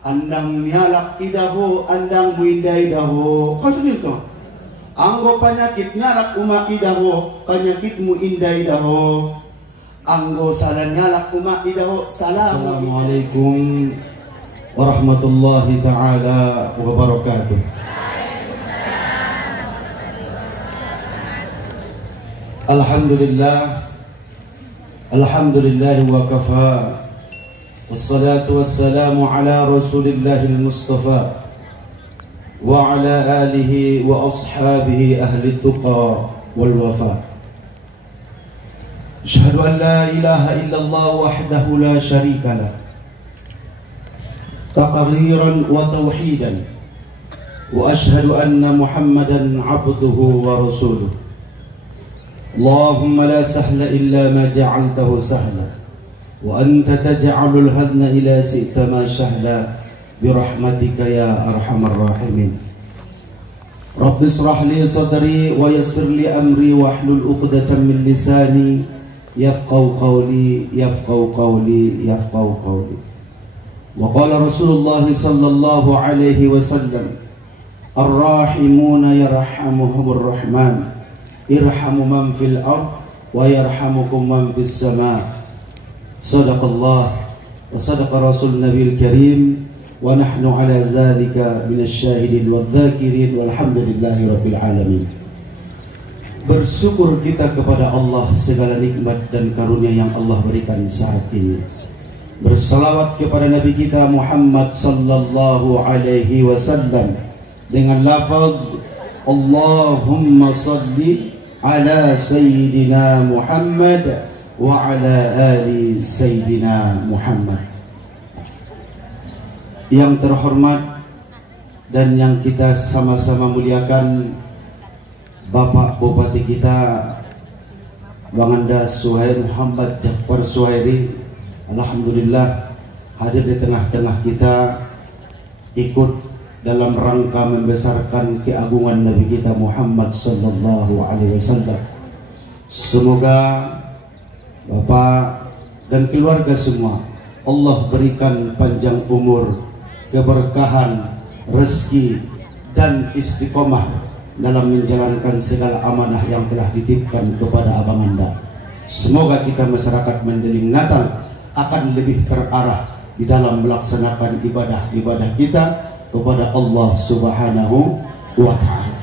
andang nyalak idaho, andang muinday daho. Kasunil to. Anggo penyakit nyalak uma idaho, penyakitmu inday daho. Anggo salah nyalak uma idaho. Assalamualaikum warahmatullahi taala wabarakatuh. Alhamdulillah, alhamdulillah wa kafa. Wassalatu wassalamu ala rasulillahil mustafa wa ala alihi wa ashabihi ahli tuqa wal wafa. Asyhadu an la ilaha illallah wahdahu la syarika lah, taqriran wa tauhidan, wa asyhadu anna Muhammadan abduhu wa rasuluh. Allahumma la sahla illa ma ja'altahu sahla wa anta taj'alul hadna ila si'ta ma sahla birahmatika ya arhamar rahimin. Rabbi israh li sadri wa yassir li amri wa hlul 'uqdatam min lisani yafqahu qawli yafqahu qawli yafqahu qawli. Wa qala Rasulullah sallallahu alaihi wasallam, ar-rahimuna yarhamuhumur rahman, irhamu man fil ard wa yarhamukum man fis sama. Sadaqallah wa sadaqa rasul nabiyil karim wa nahnu ala zalika minasy syahidin wadz zakirin walhamdulillahi rabbil alamin. Bersyukur kita kepada Allah segala nikmat dan karunia yang Allah berikan saat ini. Bersalawat kepada Nabi kita Muhammad sallallahu alaihi wasallam dengan lafaz Allahumma salli ala Sayyidina Muhammad wa ala ali Sayyidina Muhammad. Yang terhormat dan yang kita sama-sama muliakan, Bapak Bupati kita Banganda Suhair Muhammad Jafar Suhairi, alhamdulillah hadir di tengah-tengah kita, ikut dalam rangka membesarkan keagungan Nabi kita Muhammad sallallahu alaihi wasallam. Semoga Bapak dan keluarga semua Allah berikan panjang umur, keberkahan, rezeki dan istiqomah dalam menjalankan segala amanah yang telah dititipkan kepada Abang Anda. Semoga kita masyarakat Mendeling Natal akan lebih terarah di dalam melaksanakan ibadah-ibadah kita kepada Allah Subhanahu wa ta'ala.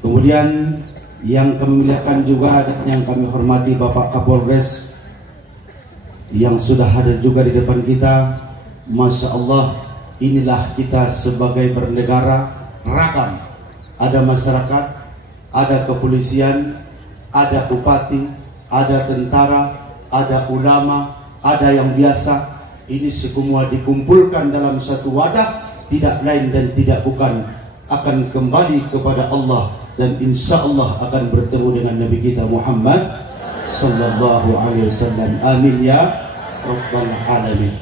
Kemudian yang kami muliakan juga dan yang kami hormati Bapak Kapolres yang sudah hadir juga di depan kita. Masya Allah, inilah kita sebagai bernegara ragam. Ada masyarakat, ada kepolisian, ada bupati, ada tentara, ada ulama, ada yang biasa. Ini semua dikumpulkan dalam satu wadah, tidak lain dan tidak bukan akan kembali kepada Allah dan insya Allah akan bertemu dengan Nabi kita Muhammad sallallahu alaihi wasallam. Amin ya rabbal alamin.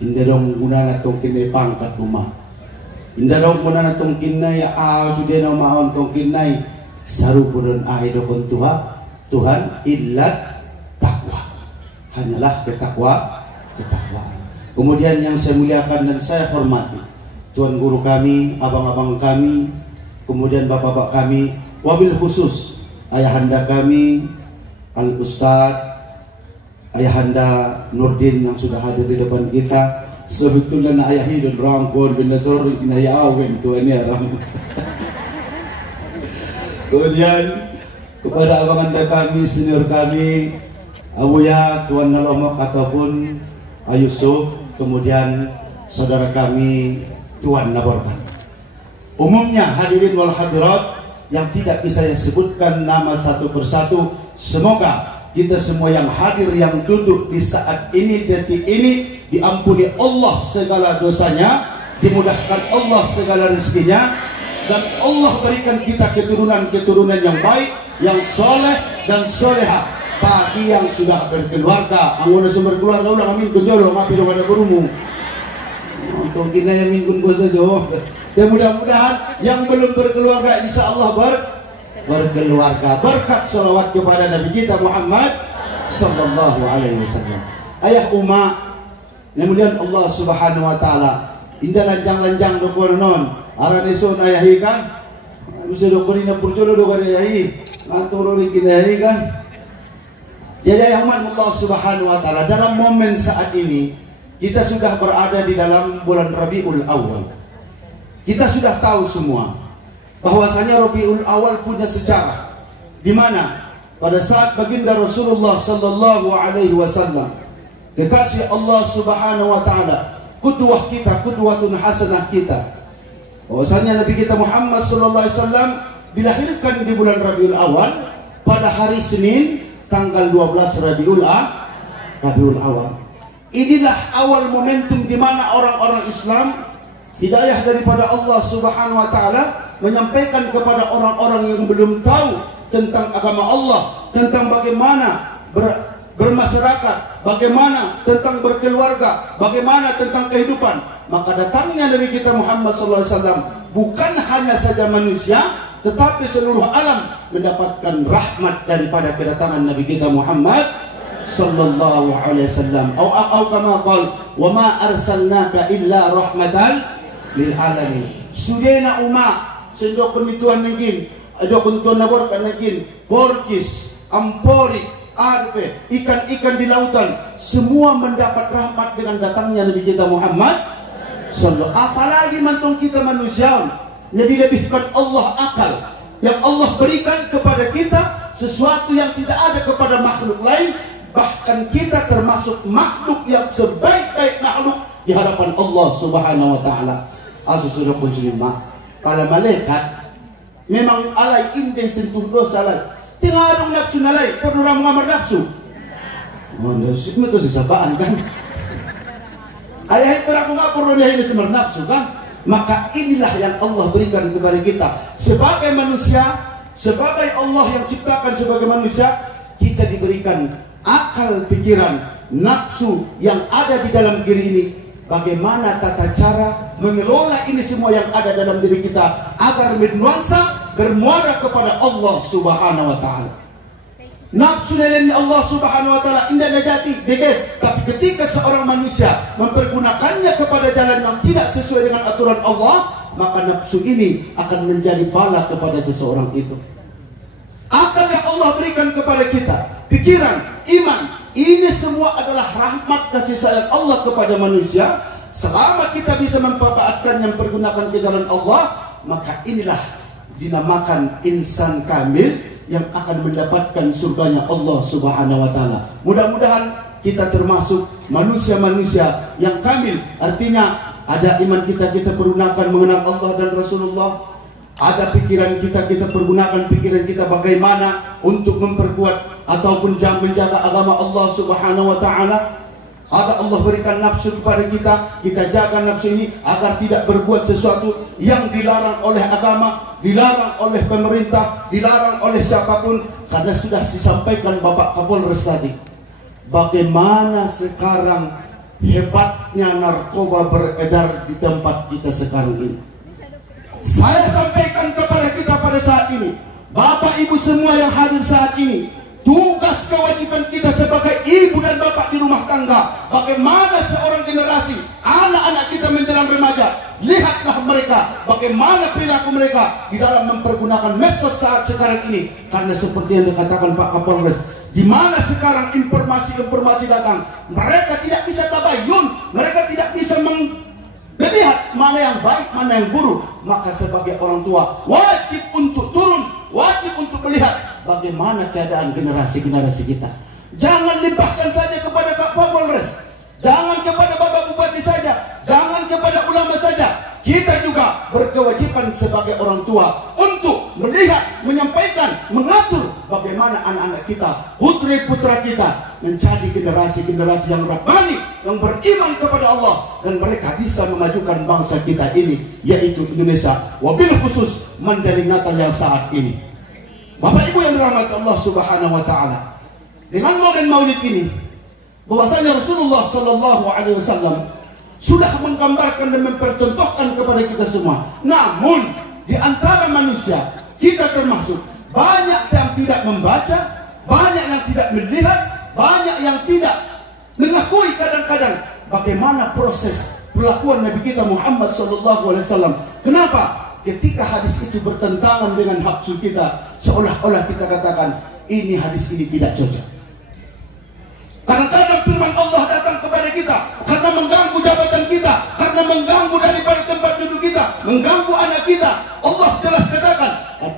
Indah dong gunana tong kinai pangkat rumah. Indah dong gunana tong kinai sudah maon tong kinai sarupuran ahidokon Tuhan illa takwa. Hanyalah ketakwaan. Kemudian yang saya muliakan dan saya hormati Tuan Guru kami, abang-abang kami, kemudian bapak-bapak kami, wabil khusus ayahanda kami Al-Ustaz Ayahanda Nurdin yang sudah hadir di depan kita. Sebetulnya ayah hidun rangkon bin Nasr bin Ayawen tuannya rambut. Kemudian kepada abang-abang kami, senior kami, Abuya Tuan Nalomak ataupun Ayusuf, kemudian saudara kami Tuan Naborkan. Umumnya hadirin wal hadirat yang tidak bisa disebutkan nama satu persatu, semoga kita semua yang hadir, yang duduk di saat ini, detik ini, diampuni Allah segala dosanya, dimudahkan Allah segala rezekinya, dan Allah berikan kita keturunan-keturunan yang baik, yang soleh dan soleha. Bagi yang sudah berkeluarga, anggota sumber keluarga ulang amin kunjolo ngapi dong ada berumu. Untuk kita yang minggun ko saja. Dan mudah-mudahan yang belum berkeluarga insya Allah berkeluarga berkat salawat kepada Nabi kita Muhammad sallallahu alaihi wasallam. Ayah Uma, kemudian Allah Subhanahu wa taala indah lanjang-lanjang do non arane son ayahi kan bisa do korina purjolo do ayahi ngatur ayahi kan. Jadi ayahman Allah Subhanahu wa taala, dalam momen saat ini kita sudah berada di dalam bulan Rabiul Awal. Kita sudah tahu semua bahwasanya Rabiul Awal punya sejarah, di mana pada saat baginda Rasulullah sallallahu alaihi wasallam, kekasih Allah Subhanahu wa taala, qudwah kita, qudwatun hasanah kita, bahwasanya Nabi kita Muhammad sallallahu alaihi wasallam dilahirkan di bulan Rabiul Awal pada hari Senin tanggal 12 Rabiul Awal. Inilah awal momentum di mana orang-orang Islam, hidayah daripada Allah Subhanahu wa taala, menyampaikan kepada orang-orang yang belum tahu tentang agama Allah, tentang bagaimana bermasyarakat, bagaimana tentang berkeluarga, bagaimana tentang kehidupan. Maka datangnya Nabi kita Muhammad SAW bukan hanya saja manusia, tetapi seluruh alam mendapatkan rahmat daripada kedatangan Nabi kita Muhammad sallallahu alaihi wasallam. Au kama qala wa ma arsalnaka illa rahmatan lil alamin. Sudena umat sendok penituan nagin, ada kuntuan nabor kan nagin, porkis, ampori, arpe, ikan-ikan di lautan, semua mendapat rahmat dengan datangnya Nabi kita Muhammad sallallahu. Apalagi mantung kita manusia, jadi lebihkan Allah akal yang Allah berikan kepada kita, sesuatu yang tidak ada kepada makhluk lain. Bahkan kita termasuk makhluk yang sebaik-baik makhluk di hadapan Allah Subhanahu wa taala. Asusura pun sulima para malaikat memang alai inde sentuh dosa alai. Tingarong nafsu nalai, pernah mengamar nafsu. Oh, nafsu itu sesabaan kan. Ayah pernah ngapur dia ini semar nafsu kan. Maka inilah yang Allah berikan kepada kita sebagai manusia, sebagai Allah yang ciptakan sebagai manusia. Kita diberikan akal, pikiran, nafsu yang ada di dalam diri ini. Bagaimana tata cara mengelola ini semua yang ada dalam diri kita agar bernuansa, bermuara kepada Allah Subhanahu wa taala. Nafsu dari Allah Subhanahu wa taala indah najati beges, tapi ketika seorang manusia mempergunakannya kepada jalan yang tidak sesuai dengan aturan Allah, maka nafsu ini akan menjadi bala kepada seseorang itu. Akal yang Allah berikan kepada kita, pikiran, iman, ini semua adalah rahmat kasih sayang Allah kepada manusia. Selama kita bisa memanfaatkan yang pergunakan ke jalan Allah, maka inilah dinamakan insan kamil yang akan mendapatkan surganya Allah Subhanahu wa taala. Mudah-mudahan kita termasuk manusia-manusia yang kamil. Artinya ada iman kita pergunakan mengenal Allah dan Rasulullah. Ada pikiran kita pergunakan pikiran kita bagaimana untuk memperkuat ataupun menjaga agama Allah Subhanahu wa taala. Ada Allah berikan nafsu kepada kita jaga nafsu ini agar tidak berbuat sesuatu yang dilarang oleh agama, dilarang oleh pemerintah, dilarang oleh siapapun. Karena sudah disampaikan Bapak Kapolres tadi, bagaimana sekarang hebatnya narkoba beredar di tempat kita sekarang ini. Saya sampaikan kepada kita pada saat ini, Bapak Ibu semua yang hadir saat ini, tugas kewajiban kita sebagai ibu dan bapak di rumah tangga, bagaimana seorang generasi anak-anak kita menjelang remaja, lihatlah mereka bagaimana perilaku mereka di dalam mempergunakan medsos saat sekarang ini. Karena seperti yang dikatakan Pak Kapolres, di mana sekarang informasi-informasi datang, mereka tidak bisa tabayun, mereka tidak bisa melihat mana yang baik, mana yang buruk. Maka sebagai orang tua wajib untuk turun, wajib untuk melihat bagaimana keadaan generasi-generasi kita. Jangan limpahkan saja kepada Pak Kapolres, jangan kepada Bapak Bupati saja, jangan kepada ulama saja. Kita juga berkewajiban sebagai orang tua untuk melihat, menyampaikan, mengatur bagaimana anak-anak kita, putri-putra kita menjadi generasi-generasi yang rahmani, yang beriman kepada Allah, dan mereka bisa memajukan bangsa kita ini, yaitu Indonesia, wabil khusus Mandailing Natal yang saat ini. Bapak Ibu yang dirahmati Allah Subhanahu wa taala, dengan momen Maulid ini, bahwasanya Rasulullah sallallahu alaihi wasallam sudah menggambarkan dan mempercontohkan kepada kita semua. Namun di antara manusia kita termasuk banyak yang tidak membaca, banyak yang tidak melihat, banyak yang tidak mengakui kadang-kadang bagaimana proses perlakuan Nabi kita Muhammad SAW. Kenapa? Ketika hadis itu bertentangan dengan nafsu kita, seolah-olah kita katakan ini hadis ini tidak cocok. Kadang-kadang firman Allah datang kepada kita karena mengganggu jabatan kita, karena mengganggu daripada tempat duduk kita, mengganggu anak kita. Allah jelas katakan,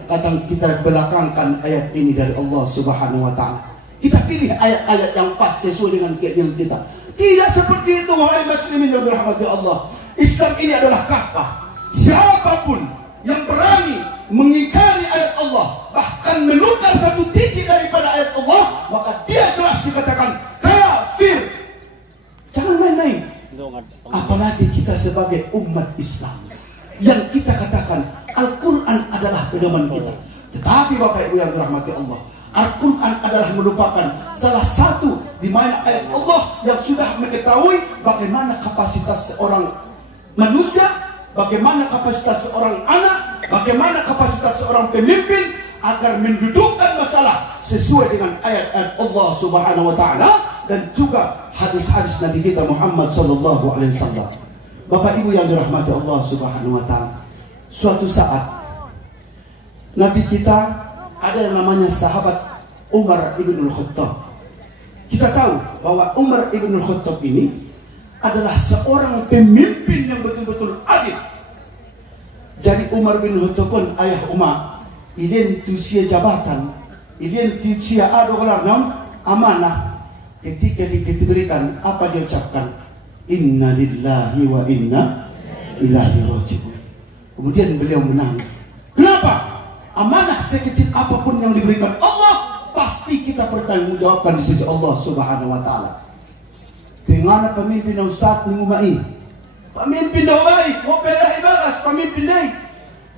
kadang kita belakangkan ayat ini dari Allah Subhanahu wa taala. Kita pilih ayat-ayat yang pas sesuai dengan keinginan kita. Tidak seperti itu, wahai muslimin yang dirahmati Allah. Islam ini adalah kafah. Siapapun yang berani mengingkari ayat Allah, bahkan menukar satu titik daripada ayat Allah, maka dia jelas dikatakan kafir. Jangan main-main. Apalagi kita sebagai umat Islam yang kita katakan Al-Quran adalah pedoman kita. Tetapi Bapak Ibu yang dirahmati Allah, Al-Quran adalah merupakan salah satu di mana ayat Allah yang sudah mengetahui bagaimana kapasitas seorang manusia, bagaimana kapasitas seorang anak, bagaimana kapasitas seorang pemimpin agar mendudukkan masalah sesuai dengan ayat-ayat Allah Subhanahu wa taala dan juga hadis-hadis Nabi kita Muhammad sallallahu alaihi wasallam. Bapak Ibu yang dirahmati Allah Subhanahu wa taala, suatu saat Nabi kita ada yang namanya sahabat Umar ibn Khattab. Kita tahu bahwa Umar ibn Khattab ini adalah seorang pemimpin yang betul-betul adil. Jadi Umar bin Khattab pun ayah Umar, ilin tusia jabatan, ilin tusia adogalarnam amanah. Ketika diberikan, apa dia ucapkan? Inna lillahi wa inna ilaihi raji'un. Kemudian beliau menangis. Kenapa? Amanah sekecil apapun yang diberikan Allah, pasti kita bertanggungjawabkan di sisi Allah Subhanahu wa taala. Dengan pemimpin Ustaz Ngumai, pemimpin doai, mobelah ibaras, pemimpin dai.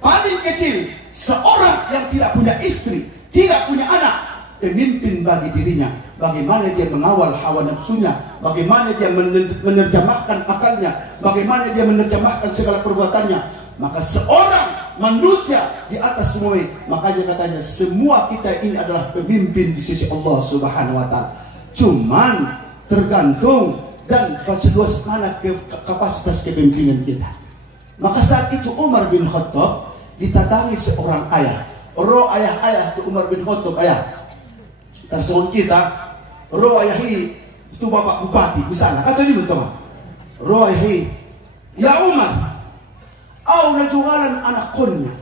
Paling kecil, seorang yang tidak punya istri, tidak punya anak, pemimpin bagi dirinya. Bagaimana dia mengawal hawa nafsunya, bagaimana dia menerjemahkan akalnya, bagaimana dia menerjemahkan segala perbuatannya. Maka seorang manusia di atas semua, makanya katanya semua kita ini adalah pemimpin di sisi Allah Subhanahu wa taala. Cuman tergantung dan seluas mana kapasitas kepemimpinan kita. Maka saat itu Umar bin Khattab ditatangi seorang ayah. Roh ayah-ayah ke Umar bin Khattab, ayah tersebut kita, roh ayahi itu bapak bupati di sana. Kata dia betul. Roh ayahi, ya Umar, au na jualan anak konnya.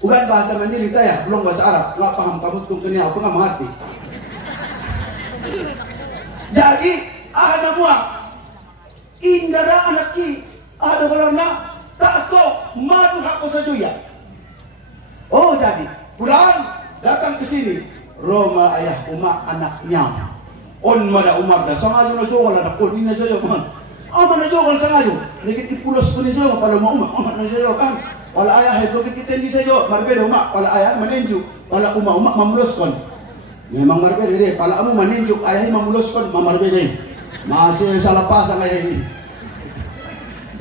Ugan bahasa Mandiri taya, belum bahasa Arab. Nggak paham kamu tuh kena apa nggak mengerti. Jadi ada buah indara anak ki ada balana tak tahu madu aku saja ya. Oh jadi pulang datang ke sini. Roma ayah Umar anaknya. On mana Umar dah sangat jual jual anak kon ini saja man. Mana jual sangat jual. Lagi di pulau sekuni saja kalau mau Umar saja kan. Kalau ayah itu kita ini saja berbeda Umar. Kalau ayah menenju, kalau Umar memuluskan. Memang berbeda deh. Kalau kamu menunjuk ayah memuluskan, memang berbeda. Masih salah pasang ayah ini.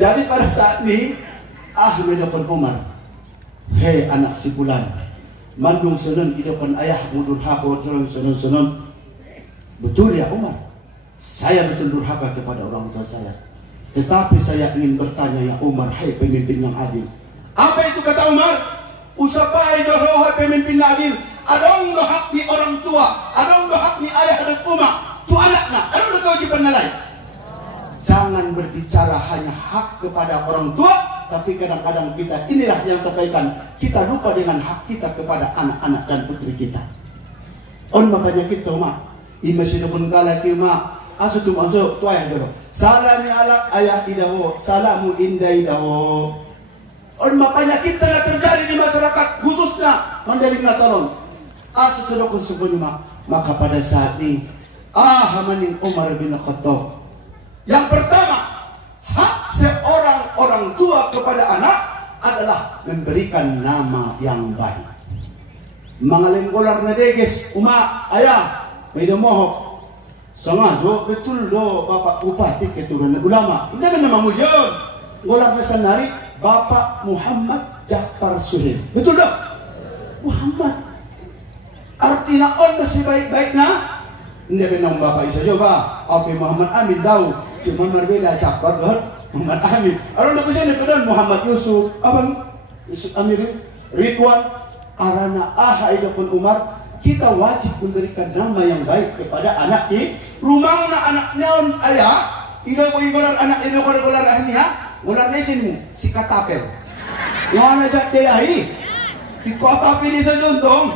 Jadi pada saat ini, menelpon Umar. Hei anak si Fulan, mandung senun hidupkan ayah mudur haka senun. Betul ya Umar, saya betul durhaka kepada orang tua saya. Tetapi saya ingin bertanya ya Umar, hei pemimpin yang adil. Apa itu kata Umar? Usapai doh pemimpin adil. Adong lo hak ni orang tua, adong lo hak ni ayah dan umat. Tu anaknya, adong lo kewajiban lain. Jangan berbicara hanya hak kepada orang tua, tapi kadang-kadang kita inilah yang sampaikan. Kita lupa dengan hak kita kepada anak-anak dan putri kita. On bapaknya kita mak, imasih pun kalaki mak. Asu tu masuk tu ayah dulu. Salah ni alak ayah idawo, salahmu indah idawo. On bapaknya kita yang terjadi di masyarakat khususnya Mandailing Natalon. Asu sudah konsumennya, maka pada saat ini maning Umar bin Khattab. Yang pertama, hak seorang orang tua kepada anak adalah memberikan nama yang baik. Mangalenggolar na deges, uma, ayah, may demohok. Sangat, betul do, Bapak Bupati keturunan ulama. Hindi man naman mo yun. Ngolar na sanari, Bapak Muhammad Ja'far Suhail. Betul do? Muhammad. Artinya on masih baik-baik na? Hindi ba nang bapak isa jo ba? Okay, Muhammad Amin daw. Cuma berbeda Ja'far doon. Muhammad Amin. Aron na ko siya nagkadan Muhammad Yusuf, abang Yusuf Amir, Ridwan, arana Idokon Umar. Kita wajib memberikan nama yang baik kepada anak ni. Rumah na anak naon ayah, ida ko igolar anak ida ko golar ahniya, golar nesin mo si Katapel. Yang aja deai. Di Katapel sa jontong.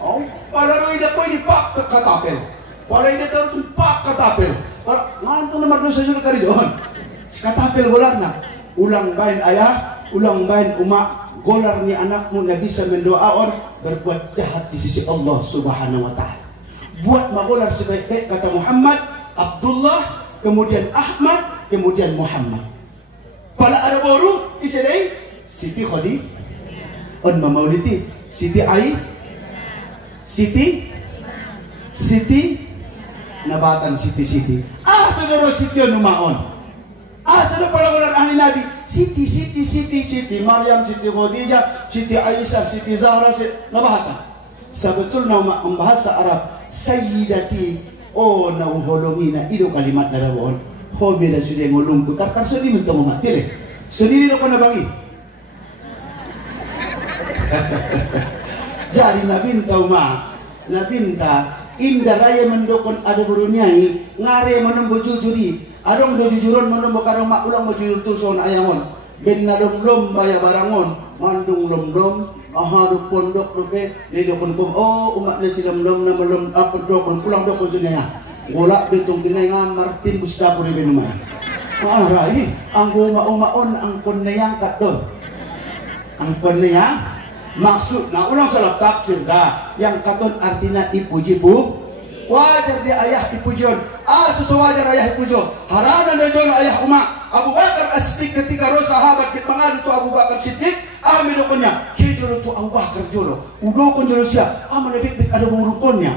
Oh, para ro ida ko ni pak Katapel. Para ida tahu pak Katapel. Para nganto na magno sa jono kari doon. Si Katapel golar na. Ulang bain ayah, ulang bain umak, golar ni anakmu na bisa mendoaon berbuat jahat di sisi Allah Subhanahu wa taala. Buat magolar sebaik-baik kata Muhammad, Abdullah, kemudian Ahmad, kemudian Muhammad. Pala ada baru isilay Siti Khadi, on Maulidi, Siti Ai, Siti Nabatan Siti. Saudara Siti numaon. Saudara pala golar ahli Nabi. Siti, Maryam, Siti Khadijah, Siti Aisyah, Siti Zahra, nabahatan. Sebetulnya bahasa Arab, Sayyidati, nauholongina, itu kalimat narawon. Beda sudah ngolong ku, tarkar sudi minta mematire. Sudi dito ka nabangi. Jadi nabinta, inda raya mendokon ada burunyai, ngare menembo jujuri. Adong do jujuron menembo karong mak ulang mo jujur tuson ayamon. Ben nadom baya barangon, mandung lom, do pondok dope, ni dokon kum, umat na silam na malom apa dokon pulang dokon sunya. Golak ditong dinay nga Martin Gustavo ri benumay. Maaray, ang uma-umaon ang konayang katdon. Ang konayang maksud na ulang salah tafsir dah yang katon artinya ipuji bu. Wajar dia ayah ipujon. Sesuwajar ayah ipujo. Haranan na jon ayah umak. Abu Bakar As-Siddiq ketika roh sahabat kit mangadu tu Abu Bakar Siddiq, amil rukunnya. Kidoro tu Abu Bakar jolo. Udokon jolo siya. Manabik ada bung rukunnya.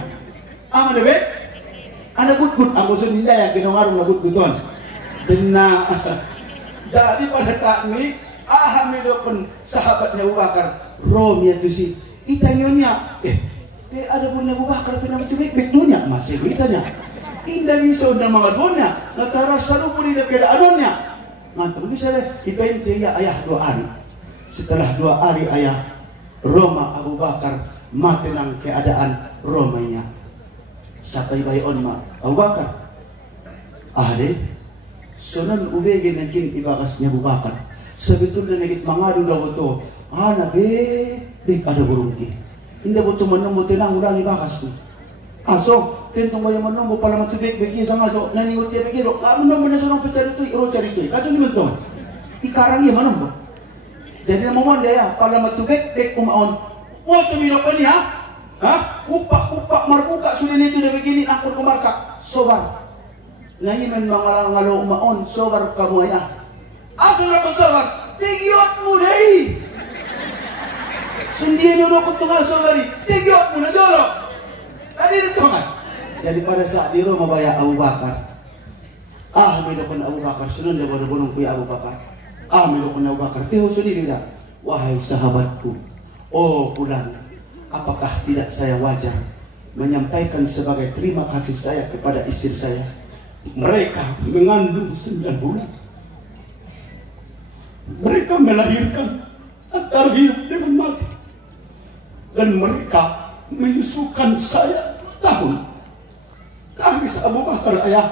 Manabik ada gut-gut. Ang gusto nila ya ginawarong na gut-guton. Jadi pada saat ini amil rukun sahabatnya Abu Bakar. Roh niya tu si itanyonya. Ada pun Abu Bakar pinang tubik dunia masih beritanya. Indah bisa undang mga dunia. Natara salu pun indah keadaannya. Ngantung bisa ipente ya ayah 2 hari. Setelah 2 hari ayah Roma Abu Bakar mati nang keadaan Romanya. Satay bayon ma Abu Bakar. Deh. Sunan ubege naging ibakasnya Abu Bakar. Sebetulnya nagit mangadu daw to. Dik ada burungki. Hindi buto manumbo tinang ulang ibakas ko. So, tentong bayo manumbo pala matubik bagi sa nga do naningot tiya bagi do. Manumbo na sa nang pecari to, iro cari to. Kaso naman to. Ikarang iya manumbo. Jadi naman dia pala matubik bek kumaon. Tumino pa niya. Upak marbuka sudah nito na begini akon kumarka. Sobar. Ngayon mga ngalo umaon, sobar kamu ya. Aso na ko sobar. Tigyot mo dai. Sundian nyo ko tungal sobari, tigyot mo na jolo. Tadi dito kan. Jadi pada saat diro mabaya Abu Bakar. May dokon Abu Bakar, sunod na bonong kuya Abu Bakar. May dokon Abu Bakar, tiho sunod nila. Wahai sahabatku, pulang, apakah tidak saya wajar menyampaikan sebagai terima kasih saya kepada istri saya? Mereka mengandung 9 bulan. Mereka melahirkan antara hidup dengan mati. Dan mereka menyusukan saya 2 tahun. Tangis Abu Bakar ayah,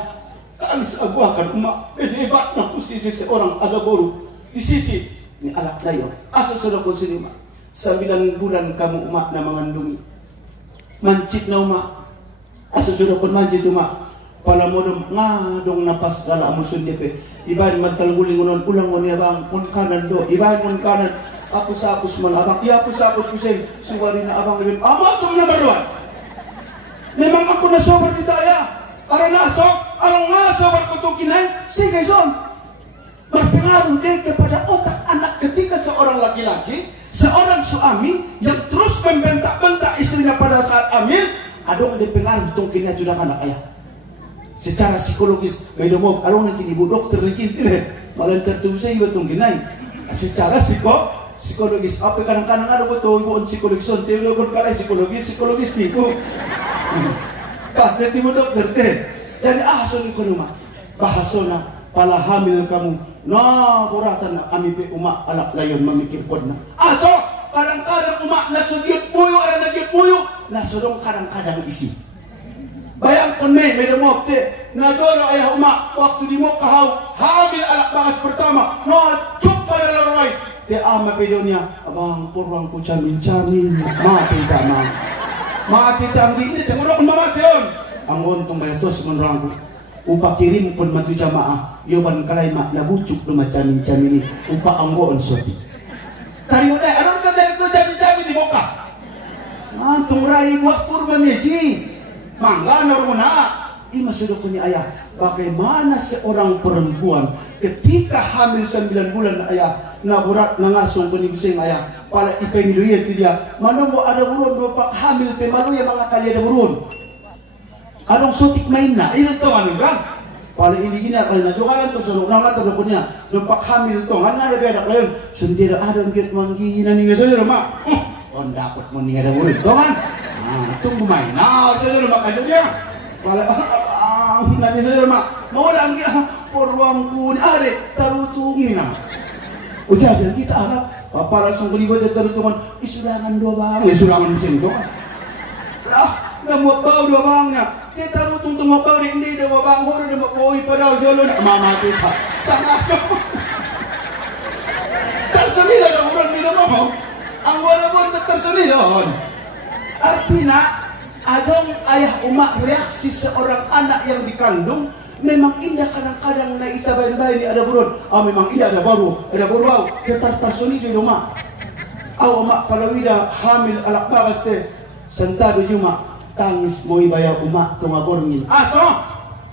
tangis Abu Bakar emak. Hebatnya posisi seorang ada baru di sisi ini anak dayo. Asal sudah pun sini emak. 9 bulan kamu emak na mengandungi. Mancit na emak. Asal sudah pun mancit emak. Pala modom ngadong napas gala amusun depe. Ibahin mantal guling unon ulang unia bang un kanan do. Ibahin un kanan. Aku sapus malabang, iya aku sapus pusing. Suwari na abang lebih amat cuma berdua. Memang aku na sobar dito ayah. Para nasok, arong nga sobar ko itong kinay. Sige son. Berpengaruh deh kepada otak anak ketika seorang laki-laki, seorang suami yang terus membentak-bentak istrinya pada saat hamil, adong ada pengaruh itong kinay sudah anak ayah. Secara psikologis, may dumog, arong nang kinibu dokter na kintin malancar tuh saya itong kinay. Secara psikologis, apa kadang-kadang ada betul ibu psikologis, teori psikologis tipu. Pas nanti dokter teh, jadi sun ko numa bahasona pala hamil kamu na buratan ami pe umak alak layon mamikir pod na aso kadang-kadang umak nasugyot puyo ala nagyot puyo nasudong kadang-kadang isi bayangkan may demok te na joro ayah umak waktu di mo kahaw hamil alak bangas pertama na cup pada laroy te ama pedonya abang purwang ku camin-camin mati tamdi ini tengok mamati on ang untong bayatos menrangku upa kirim pun matu jamaah yoban kalay mak nabucuk lu macam-macam ini upa anggoon soti tari udah ano ka dari tu camin-camin di muka mantung rai buah kurma mesi mangga naruna ima sudah punya ayah bagaimana seorang perempuan ketika hamil 9 bulan ayah naburat nangasong kuning ayah pala ipengiluyan tu dia manunggu ada burun dua pak hamil pemalu yang mga kali ada burun anong sotik main na ilan to ano bang pala ini gini kali na jokalan to sunod na ngata ko niya nung paghamil to nga na bedak layon sundira adang git manggina ni sa ma on dapat mo ni ada murid to kan tung bumain na sa ma kadyo niya pala nani sa ma mawala ang porwang kun are tarutungin na ujaban kita harap para sung kulibat at tarutungan isulangan dua bang isulangan mesin to namuabaw dua bang na kita rutong tumabaw rin hindi dua bang horo na mabuhay pa daw jolo na mamati pa sana sa tersalila na urang minamaw ang wala mo tersalila artinya adong ayah umak reaksi seorang anak yang dikandung memang indah kadang-kadang na itabayan-bayan ni ada burun memang indah ada baru tetartasuni di rumah umak palawida hamil alak bagas te santabi juma tangis mo ibaya umak tungagorngin so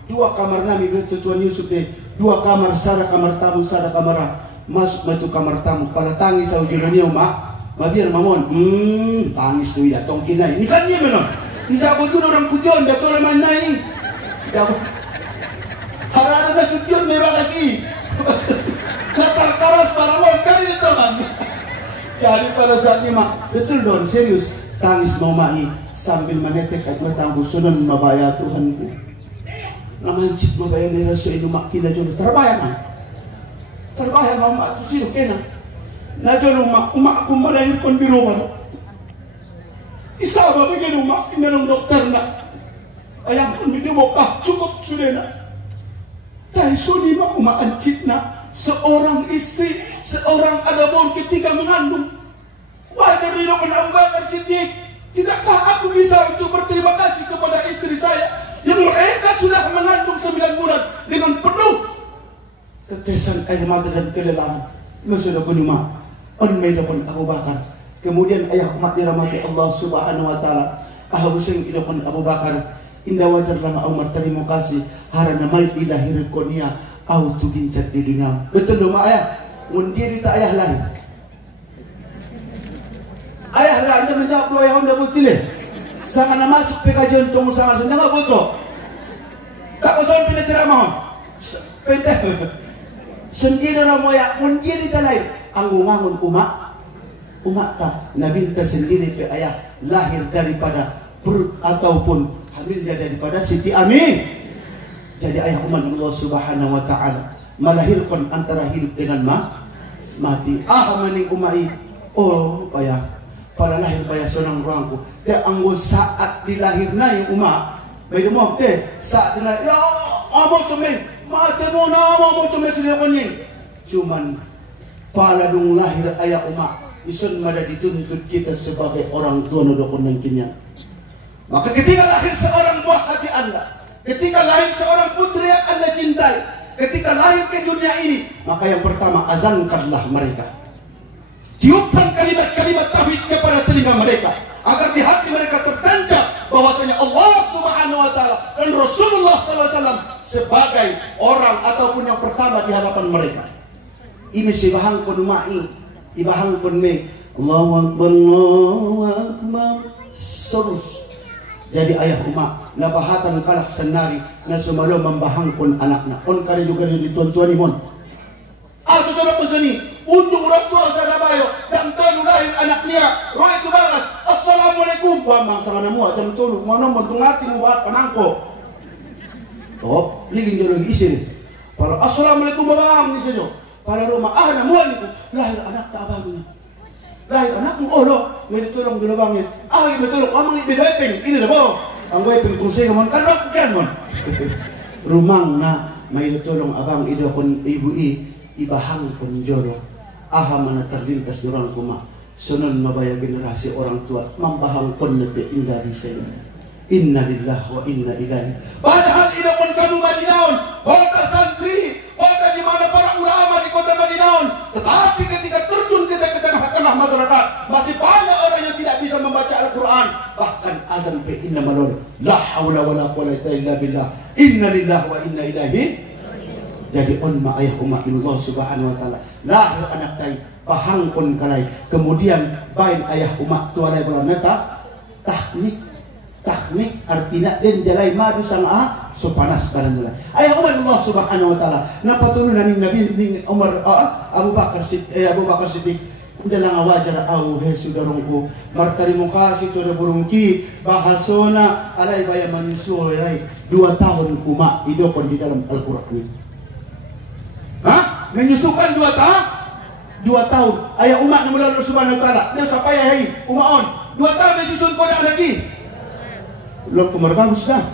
2 kamar nami betul Tuan Yusuf de 2 kamar sada kamar tamu sada kamar masuk matu kamar tamu pada tangis sa ujulan niya umak mabiar mamon tangis tu ida tong kinay ni kan niya menon ijabo tu orang pujon dato naman na ini harana na sutyon may makasi natarkaras para mo kali nito man jadi pada saat ini mak betul don serius tangis mau mai sambil menetek at matanggo sunan mabaya Tuhanku namancit mabaya ni raso inu makina jono terbayang mak tu sino kena na jono umak aku melahirkan di rumah isaba begini umak inalong dokter na ayang pun di bokah cukup sudah na tayo suni mak umak ancit na seorang istri seorang adabor ketika mengandung wajar dilakukan Abu Bakar Siddiq tidakkah aku bisa untuk berterima kasih kepada istri saya yang mereka sudah mengandung 9 bulan dengan penuh tetesan air mata dan kelelahan sudah penuh on medapun Abu Bakar kemudian ayah umat dirahmati Allah subhanahu wa ta'ala ahuseng idapun Abu Bakar indah wajar lama Umar terima kasih harana mai ilahir konia au tugincat di dunia betul dong ayah mundir kita ayah lahir ayah lah anda menjawab doa yang anda betul sangat masuk pekajian tunggu sangat senang apa betul tak usah pilih ceramah pendek sendiri orang moya mundir kita lahir anggung umat tak Nabi kita sendiri pe ayah lahir daripada perut ataupun hamilnya daripada Siti Amin jadi ayah umat Allah subhanahu wa ta'ala melahirkan antara hidup dengan mati maning umai ayah pada lahir bayar sonang ruangku te anggo saat dilahirna yung umat may dumog te saat dilahir ya amo cumin mati mo na amo cumin sila kanyang cuman pala dung lahir ayah umat isun mada dituntut kita sebagai orang tua nodokon ng kinya maka ketika lahir seorang buah hati anda ketika lahir seorang putri yang anda cintai ketika lahir ke dunia ini maka yang pertama azankanlah mereka tiupkan kalimat-kalimat tauhid kepada telinga mereka agar di hati mereka tertancap bahwasanya Allah subhanahu wa ta'ala dan Rasulullah SAW sebagai orang ataupun yang pertama di hadapan mereka ini sibahang pun ma'i ibahang pun me Allahu Akbar terus jadi ayah umat nabahatan kalak senari na sumalo membahang pun anaknya on kari juga dituan-tuan imon saudara peseni untung orang tua saya bayo jam tolu lahir anaknya roh itu bagas assalamualaikum wamang sangan namu jam tolu mana mentung hati mu buat penangko ligin jolo isin Para assalamualaikum babang ni saja. Para rumah namuan itu lahir anak tak abangnya. Lahir anak mo lo, may tulong dulu bangin. May tulong amang ibigay ping ini dah bo. Ang goy ping kusay mon kan rock kan mon. Rumang na may tulong abang ido kon ibu ibahang kon joro. Mana terlintas durang kuma. Sunan mabaya generasi orang tua membahang kon lebih indah di sini. Inna lillahi wa inna ilaihi. Padahal ida pun kamu Madinaon, kota santri, kota di mana para ulama di kota Madinaon. Tetapi ketika terjun ke tengah-tengah masyarakat, masih banyak orang yang tidak bisa membaca Al-Quran. Bahkan azan fi inna malul, la hawla wa la quwwata illa billah. Inna lillahi wa inna ilaihi. Jadi onma ayah umat Allah subhanahu wa ta'ala. Lahir anak tay, bahang pun kalai. Kemudian bain ayah umat tualai belaneta, tahnik artinya dan jalai madu sama so panas barang jalai. Ayah umat Allah subhanahu wa ta'ala. Napa turunan Nabi Umar Abu Bakar Siddiq. Dalang awajar au he sudarungku. Martari mukasi tu ada burungki. Bahasona alai baya manusurai. 2 tahun umat hidupkan di dalam Al-Quran ini. Menyusukan 2 tahun. 2 tahun. Ayah umat ni mula Allah subhanahu wa ta'ala. Dia siapa ya hai umat on. 2 tahun dia susun kau dah lagi. Belum kemerkam sudah.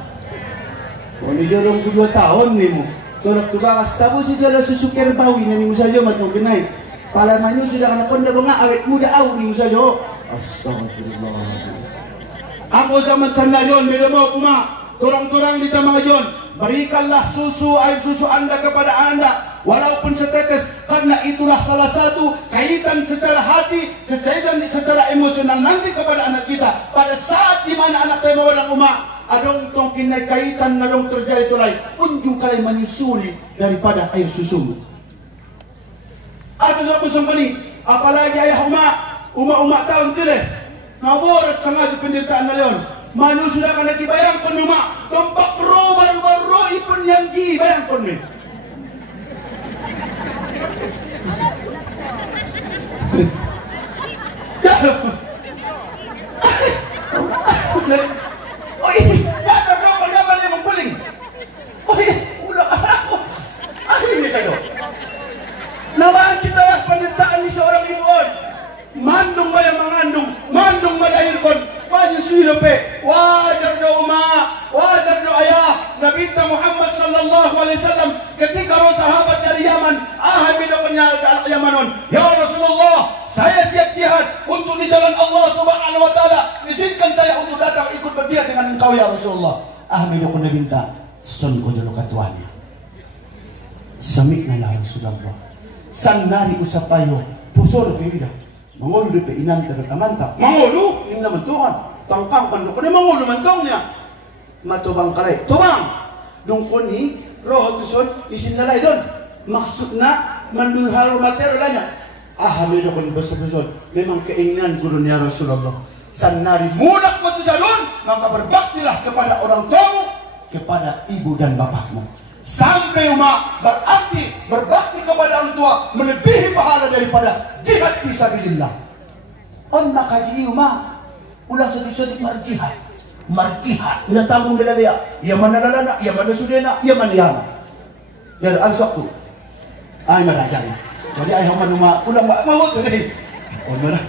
Kau ni jorong ku 2 tahun ni mu. Tolak tu bakas tabu si jala susukir bawi ni musajo mat mo kenai. Pala manyu sudah kana konda bunga awet muda au ni musajo. Astagfirullah. Ako zaman sandayon bila mo kuma. Turang-turang di tamajon. Berikanlah susu air susu anda kepada anda. Walaupun setetes, karena itulah salah satu kaitan secara hati, secara emosional nanti kepada anak kita. Pada saat di mana anak tema orang umat, adong tong kinai kaitan nadong terjadi tulai, unjung kalai menyusuri daripada air susumu. Atas apa sembani, apalagi ayah umat tahun tile, ngaborat sangat penderitaan nalion. Manu sudah kena dibayang pun umat, dompak ro baru ipun yang dibayang pun ni. Oh ini ada rokok gambar yang mengguling. Oh iya ulah aku ini saya nama kita penderitaan ni seorang ibu mandung bayang mengandung mandung melahirkan menyusui lepe wajar do umat wajar do ayah Nabi Muhammad sallallahu alaihi wasallam ketika roh sahabat dari Yaman bila penyala Yamanon ya Rasulullah saya siap jihad untuk di jalan Allah subhanahu wa ta'ala. Izinkan saya untuk datang ikut berjihad dengan engkau ya Rasulullah. Ahmidu kuna binta sun ko jalo katuannya. Samik na ya Rasulullah. Sang nari usapayo pusor fida. Mangolo de peinan teretamanta. Mangolo inna mentuan. Tangkang pando kana mangolo mentongnya. Matubang kalay. Tubang. Dong kuni roh tuson isin nalay don. Maksudna menduhal materi lainnya. Ahamidu kun besar-besar. Memang keinginan gurunya Rasulullah. Sanari mudah ketusanun, maka berbaktilah kepada orang tuamu, kepada ibu dan bapakmu. Sampai umat berarti berbakti kepada orang tua melebihi pahala daripada jihad fisabilillah. On makaji umat ulang sedikit marjihad. Marjihad. Bila tanggung bila dia. Ia mana lalana, ia mana sudena, ia mana yana. Jadi al-sabtu. Ay marajang. Jadi ayah manuma ulang mau tu ni. Oh mana?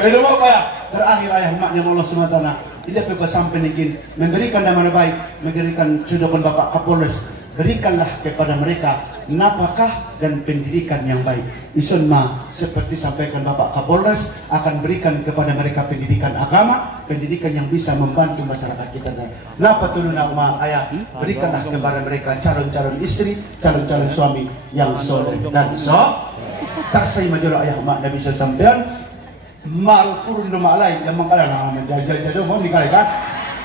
Kedua apa ya? Terakhir ayah maknya Allah SWT. Tidak perlu sampai nikin memberikan nama baik, memberikan sudokan Bapak Kapolres. Berikanlah kepada mereka nafkah dan pendidikan yang baik. Isunma seperti sampaikan Bapak Kapolres akan berikan kepada mereka pendidikan agama, pendidikan yang bisa membantu masyarakat kita. Napa tulun nama ayah berikanlah kepada mereka calon-calon istri, calon-calon suami yang soleh dan tak saya majulah ayah mak Nabi sampean mal turun rumah lain yang mengkalah menjajah mau dikalikan.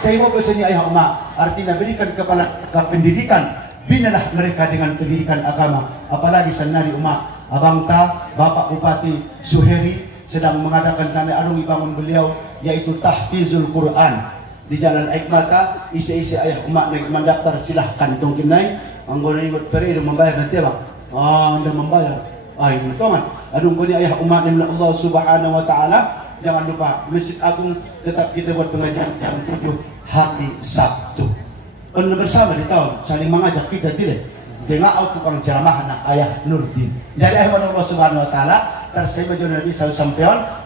Tapi mau pesannya ayah mak artinya berikan kepada pendidikan. Binalah mereka dengan pendidikan agama. Apalagi sanari umat Abang Ta, Bapak Bupati Suheri sedang mengadakan tanda alungi bangun beliau yaitu tahfizul Quran di Jalan Aikmata. Isi-isi ayah umat yang mendaftar silahkan tungkin naik. Anggota ikut periode membayar nanti bang. Anda membayar. Ini teman. Adung kuni ayah umat yang Allah Subhanahu Wa Taala. Jangan lupa Masjid Agung tetap kita buat pengajian jam 7 hari Sabtu. Bersama di tahun saling mengajak kita tidak Dengar aku tukang jamah anak ayah Nurdin. Jadi Allah Subhanahu Wa Taala tersebut Nabi SAW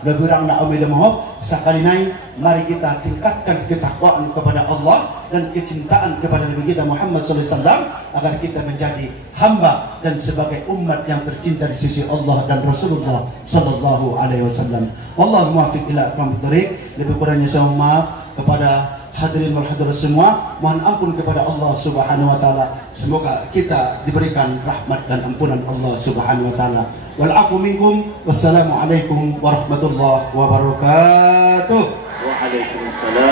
lebih orang nak umil mohon sekali naik. Mari kita tingkatkan ketakwaan kepada Allah dan kecintaan kepada Nabi kita Muhammad SAW agar kita menjadi hamba dan sebagai umat yang tercinta di sisi Allah dan Rasulullah Sallallahu Alaihi Wasallam. Allahumma fiq ila aqwamit thariq. Lebih kurangnya saya maaf kepada hadirin wal hadirat semua, mohon ampun kepada Allah Subhanahu Wa Taala. Semoga kita diberikan rahmat dan ampunan Allah Subhanahu Wa Taala. Wal afu minkum. Wassalamualaikum warahmatullahi wabarakatuh. Waalaikumsalam.